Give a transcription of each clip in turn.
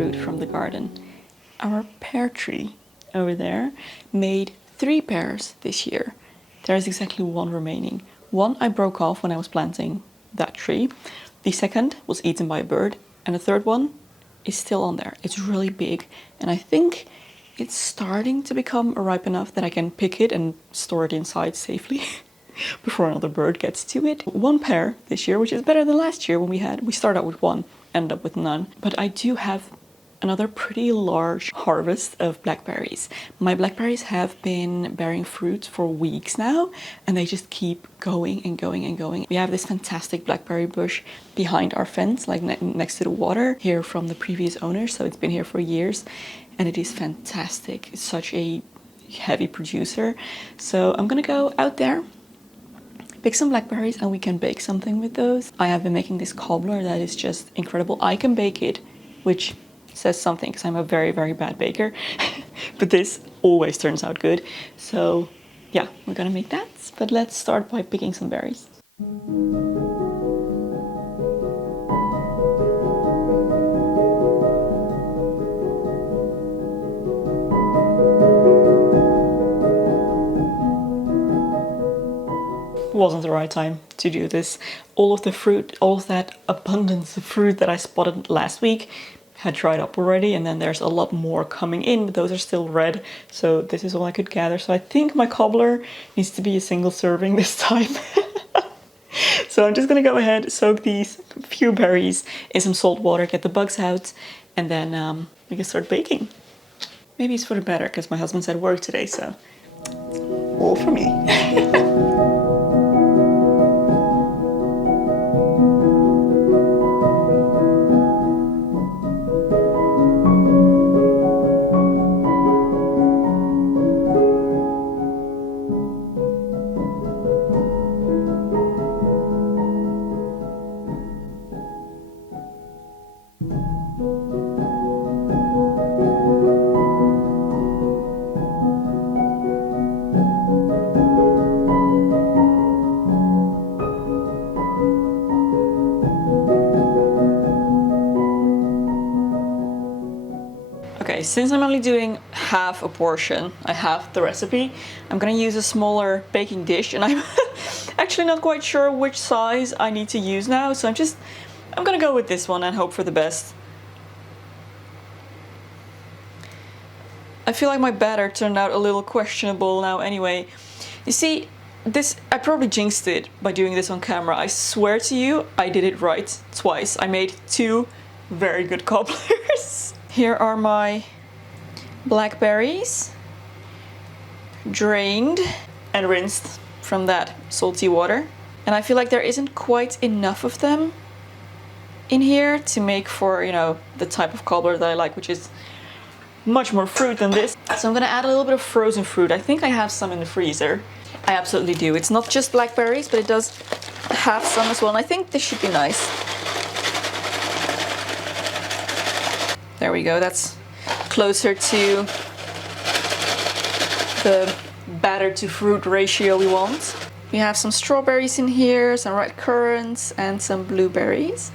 fruit from the garden. Our pear tree over there made 3 pears this year. There's exactly 1 remaining. 1 I broke off when I was planting that tree. The second was eaten by a bird, and the third one is still on there. It's really big, and I think it's starting to become ripe enough that I can pick it and store it inside safely before another bird gets to it. 1 pear this year, which is better than last year when we started out with 1, ended up with none. But I do have another pretty large harvest of blackberries. My blackberries have been bearing fruit for weeks now, and they just keep going and going and going. We have this fantastic blackberry bush behind our fence, like next to the water, here from the previous owner, so it's been here for years, and it is fantastic. It's such a heavy producer. So I'm gonna go out there, pick some blackberries, and we can bake something with those. I have been making this cobbler that is just incredible. I can bake it, which says something because I'm a very, very bad baker. But this always turns out good. So yeah, we're gonna make that. But let's start by picking some berries. Wasn't the right time to do this. All of the fruit, all of that abundance of fruit that I spotted last week had dried up already, and then there's a lot more coming in, but those are still red, so this is all I could gather. So I think my cobbler needs to be a single serving this time. So I'm just gonna go ahead, soak these few berries in some salt water, get the bugs out, and then we can start baking. Maybe it's for the better because my husband's at work today, so all for me. Okay, since I'm only doing half a portion, I have the recipe, I'm gonna use a smaller baking dish, and I'm actually not quite sure which size I need to use now, so I'm gonna go with this one and hope for the best. I feel like my batter turned out a little questionable now anyway. You see, I probably jinxed it by doing this on camera. I swear to you, I did it right twice. I made 2 very good cobblers. Here are my blackberries, drained and rinsed from that salty water. And I feel like there isn't quite enough of them in here to make for, you know, the type of cobbler that I like, which is much more fruit than this. So I'm gonna add a little bit of frozen fruit. I think I have some in the freezer. I absolutely do. It's not just blackberries, but it does have some as well. And I think this should be nice. There we go, that's closer to the batter to fruit ratio we want. We have some strawberries in here, some red currants, and some blueberries,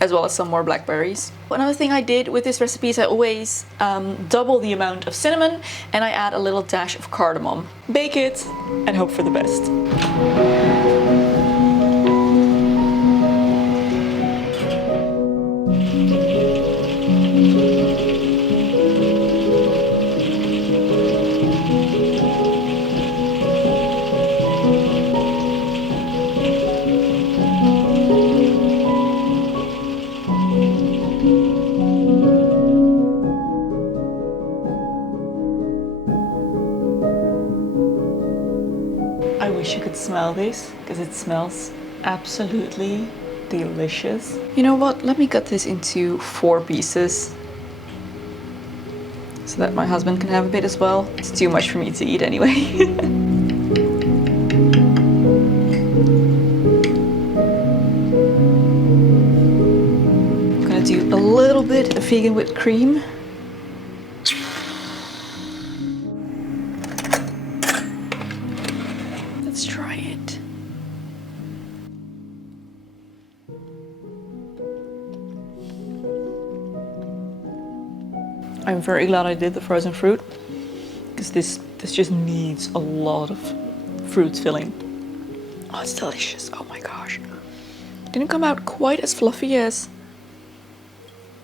as well as some more blackberries. Another thing I did with this recipe is I always double the amount of cinnamon, and I add a little dash of cardamom. Bake it and hope for the best. I wish you could smell this, because it smells absolutely delicious. You know what? Let me cut this into 4 pieces so that my husband can have a bit as well. It's too much for me to eat anyway. I'm gonna do a little bit of vegan whipped cream. Let's try it. I'm very glad I did the frozen fruit, because this just needs a lot of fruit filling. Oh, it's delicious. Oh my gosh. It didn't come out quite as fluffy as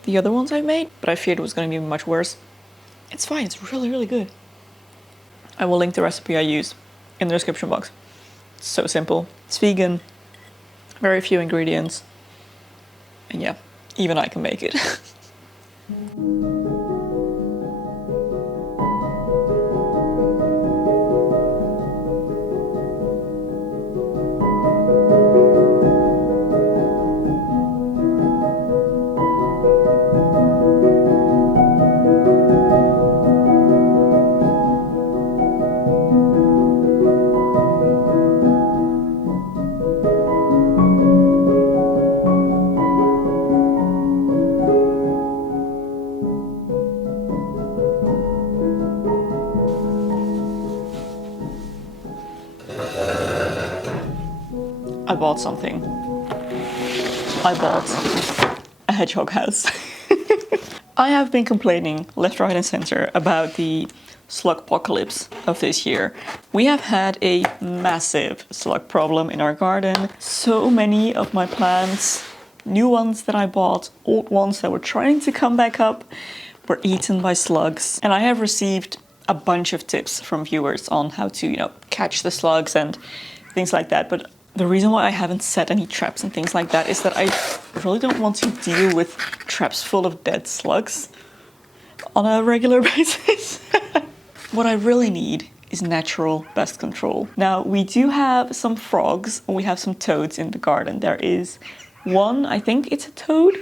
the other ones I made, but I feared it was going to be much worse. It's fine. It's really, really good. I will link the recipe I use in the description box. It's so simple. It's vegan, very few ingredients, and yeah, even I can make it. I bought something. I bought a hedgehog house. I have been complaining left, right, and center about the slug apocalypse of this year. We have had a massive slug problem in our garden. So many of my plants, new ones that I bought, old ones that were trying to come back up, were eaten by slugs. And I have received a bunch of tips from viewers on how to, catch the slugs and things like that. But the reason why I haven't set any traps and things like that is that I really don't want to deal with traps full of dead slugs on a regular basis. What I really need is natural pest control. Now, we do have some frogs, and we have some toads in the garden. There is one, I think it's a toad,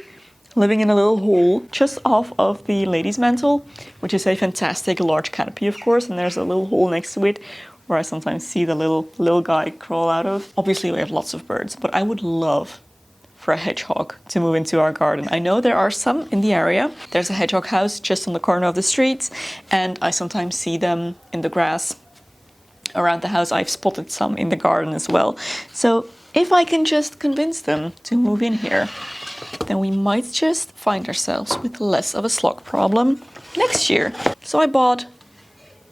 living in a little hole just off of the lady's mantle, which is a fantastic large canopy, of course, and there's a little hole next to it where I sometimes see the little guy crawl out of. Obviously, we have lots of birds, but I would love for a hedgehog to move into our garden. I know there are some in the area. There's a hedgehog house just on the corner of the street, and I sometimes see them in the grass around the house. I've spotted some in the garden as well. So if I can just convince them to move in here, then we might just find ourselves with less of a slug problem next year. So I bought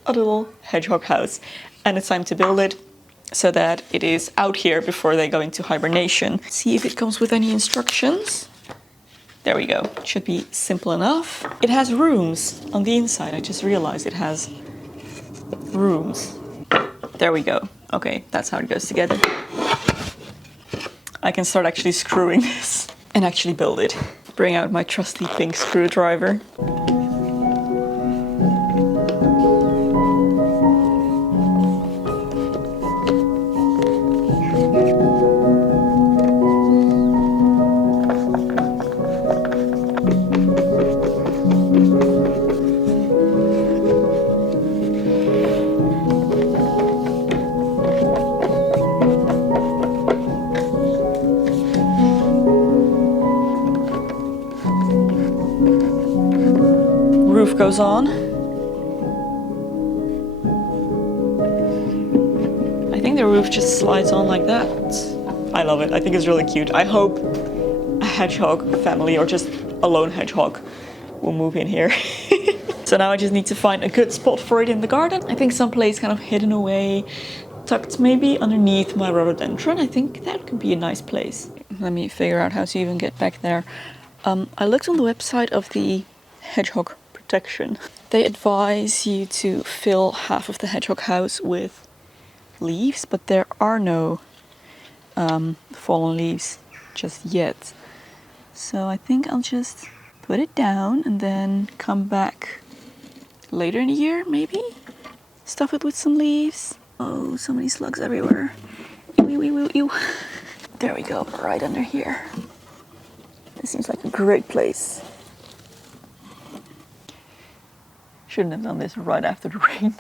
a little hedgehog house, and it's time to build it so that it is out here before they go into hibernation. See if it comes with any instructions. There we go. It should be simple enough. It has rooms on the inside. I just realized it has rooms. There we go. Okay, that's how it goes together. I can start actually screwing this and actually build it. Bring out my trusty pink screwdriver. Roof goes on. I think the roof just slides on like that. I love it. I think it's really cute. I hope a hedgehog family or just a lone hedgehog will move in here. So now I just need to find a good spot for it in the garden. I think someplace kind of hidden away, tucked maybe underneath my rhododendron. I think that could be a nice place. Let me figure out how to even get back there. I looked on the website of the hedgehog protection. They advise you to fill half of the hedgehog house with leaves, but there are no fallen leaves just yet. So I think I'll just put it down and then come back later in the year, maybe? Stuff it with some leaves. Oh, so many slugs everywhere. Ew, ew, ew, ew. There we go, right under here. This seems like a great place. Shouldn't have done this right after the rain.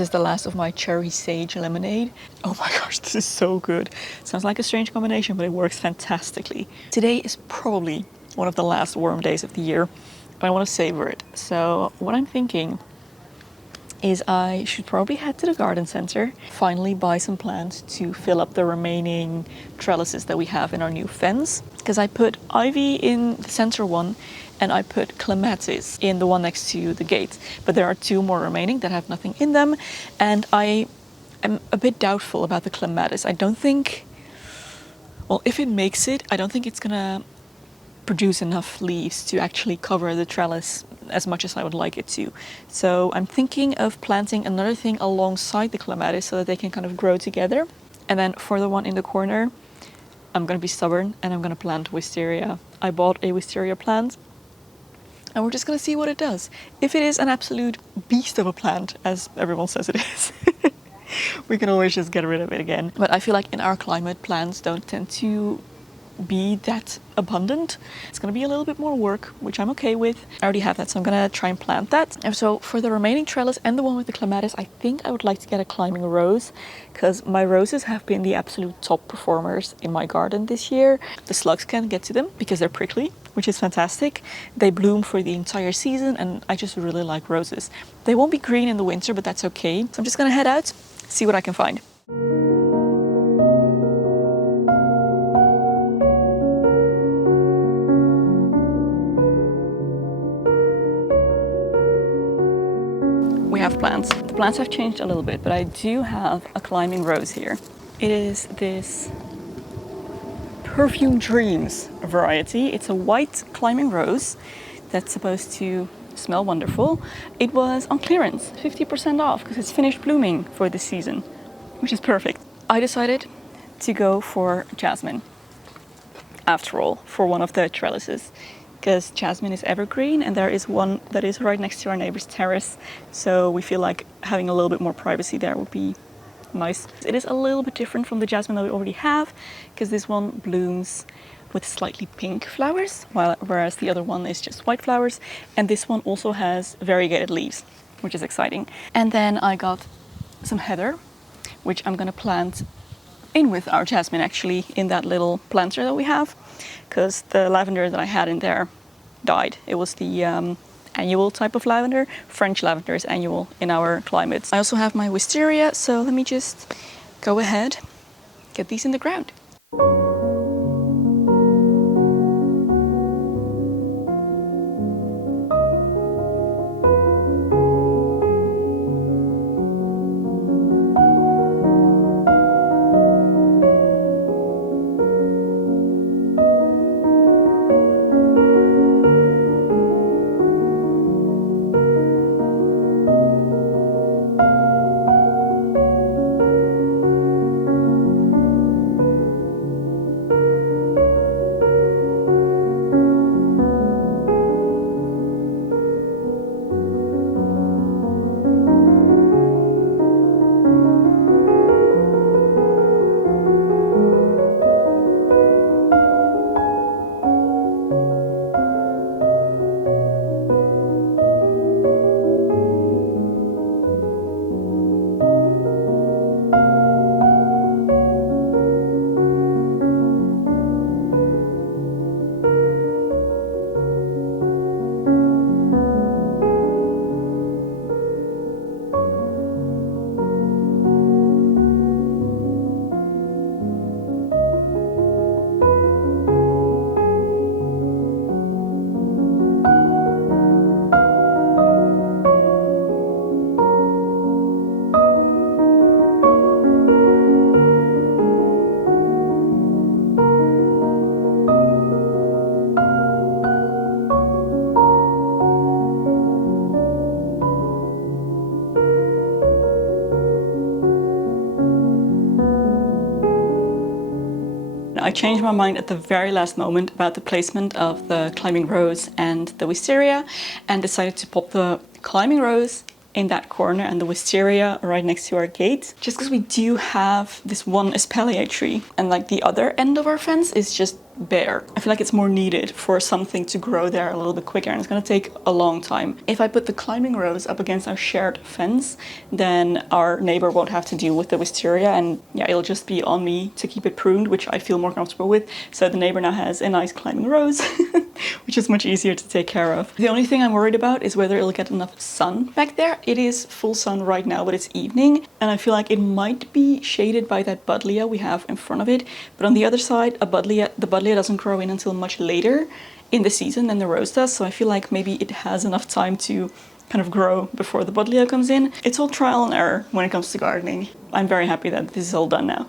This is the last of my cherry sage lemonade. Oh my gosh, this is so good. Sounds like a strange combination, but it works fantastically. Today is probably one of the last warm days of the year, but I want to savor it. So what I'm thinking is I should probably head to the garden center, finally buy some plants to fill up the remaining trellises that we have in our new fence. Because I put ivy in the center one and I put clematis in the one next to the gate. But there are 2 more remaining that have nothing in them. And I am a bit doubtful about the clematis. I don't think, well, if it makes it, I don't think it's gonna produce enough leaves to actually cover the trellis as much as I would like it to. So I'm thinking of planting another thing alongside the clematis so that they can kind of grow together. And then for the one in the corner, I'm gonna be stubborn and I'm gonna plant wisteria. I bought a wisteria plant and we're just gonna see what it does. If it is an absolute beast of a plant, as everyone says it is, we can always just get rid of it again. But I feel like in our climate, plants don't tend to be that abundant. It's going to be a little bit more work, which I'm okay with. I already have that, so I'm going to try and plant that. And so for the remaining trellis and the one with the clematis, I think I would like to get a climbing rose, because my roses have been the absolute top performers in my garden this year. The slugs can't get to them because they're prickly, which is fantastic. They bloom for the entire season, and I just really like roses. They won't be green in the winter, but that's okay. So I'm just going to head out, see what I can find. We have plants. The plants have changed a little bit, but I do have a climbing rose here. It is this Perfume Dreams variety. It's a white climbing rose that's supposed to smell wonderful. It was on clearance, 50% off, because it's finished blooming for this season, which is perfect. I decided to go for jasmine, after all, for one of the trellises, because jasmine is evergreen and there is one that is right next to our neighbor's terrace, so we feel like having a little bit more privacy there would be nice. It is a little bit different from the jasmine that we already have, because this one blooms with slightly pink flowers, whereas the other one is just white flowers, and this one also has variegated leaves, which is exciting. And then I got some heather, which I'm gonna plant in with our jasmine, actually, in that little planter that we have, because the lavender that I had in there died. It was the annual type of lavender. French lavender is annual in our climate. I also have my wisteria, so let me just go ahead, get these in the ground. I changed my mind at the very last moment about the placement of the climbing rose and the wisteria, and decided to pop the climbing rose in that corner and the wisteria right next to our gate, just because we do have this one espalier tree, and like the other end of our fence is just bare. I feel like it's more needed for something to grow there a little bit quicker, and it's gonna take a long time. If I put the climbing rose up against our shared fence, then our neighbor won't have to deal with the wisteria, and yeah, it'll just be on me to keep it pruned, which I feel more comfortable with. So the neighbor now has a nice climbing rose, which is much easier to take care of. The only thing I'm worried about is whether it'll get enough sun back there. It is full sun right now, but it's evening, and I feel like it might be shaded by that buddleia we have in front of it. But on the other side, the buddleia doesn't grow in until much later in the season than the rose does, so I feel like maybe it has enough time to kind of grow before the buddleia comes in. It's all trial and error when it comes to gardening. I'm very happy that this is all done now.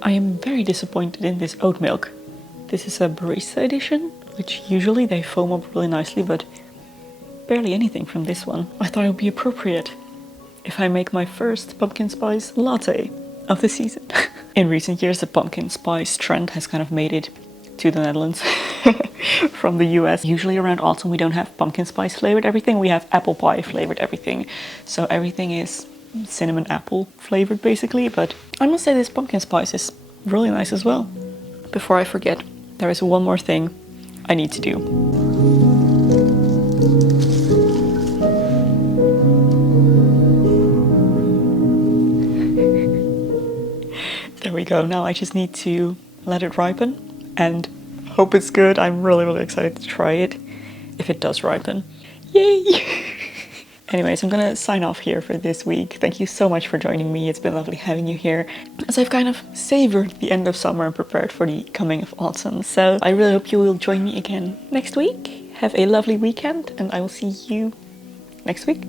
I am very disappointed in this oat milk. This is a barista edition, which usually they foam up really nicely, but barely anything from this one. I thought it would be appropriate if I make my first pumpkin spice latte of the season. In recent years, the pumpkin spice trend has kind of made it to the Netherlands from the US. Usually around autumn we don't have pumpkin spice flavored everything, we have apple pie flavored everything. So everything is cinnamon apple flavored basically, but I must say this pumpkin spice is really nice as well. Before I forget, there is one more thing I need to do. There we go. Now I just need to let it ripen and hope it's good. I'm really excited to try it if it does ripen. Yay! Anyways, I'm gonna sign off here for this week. Thank you so much for joining me. It's been lovely having you here as I've kind of savored the end of summer and prepared for the coming of autumn. So I really hope you will join me again next week. Have a lovely weekend and I will see you next week.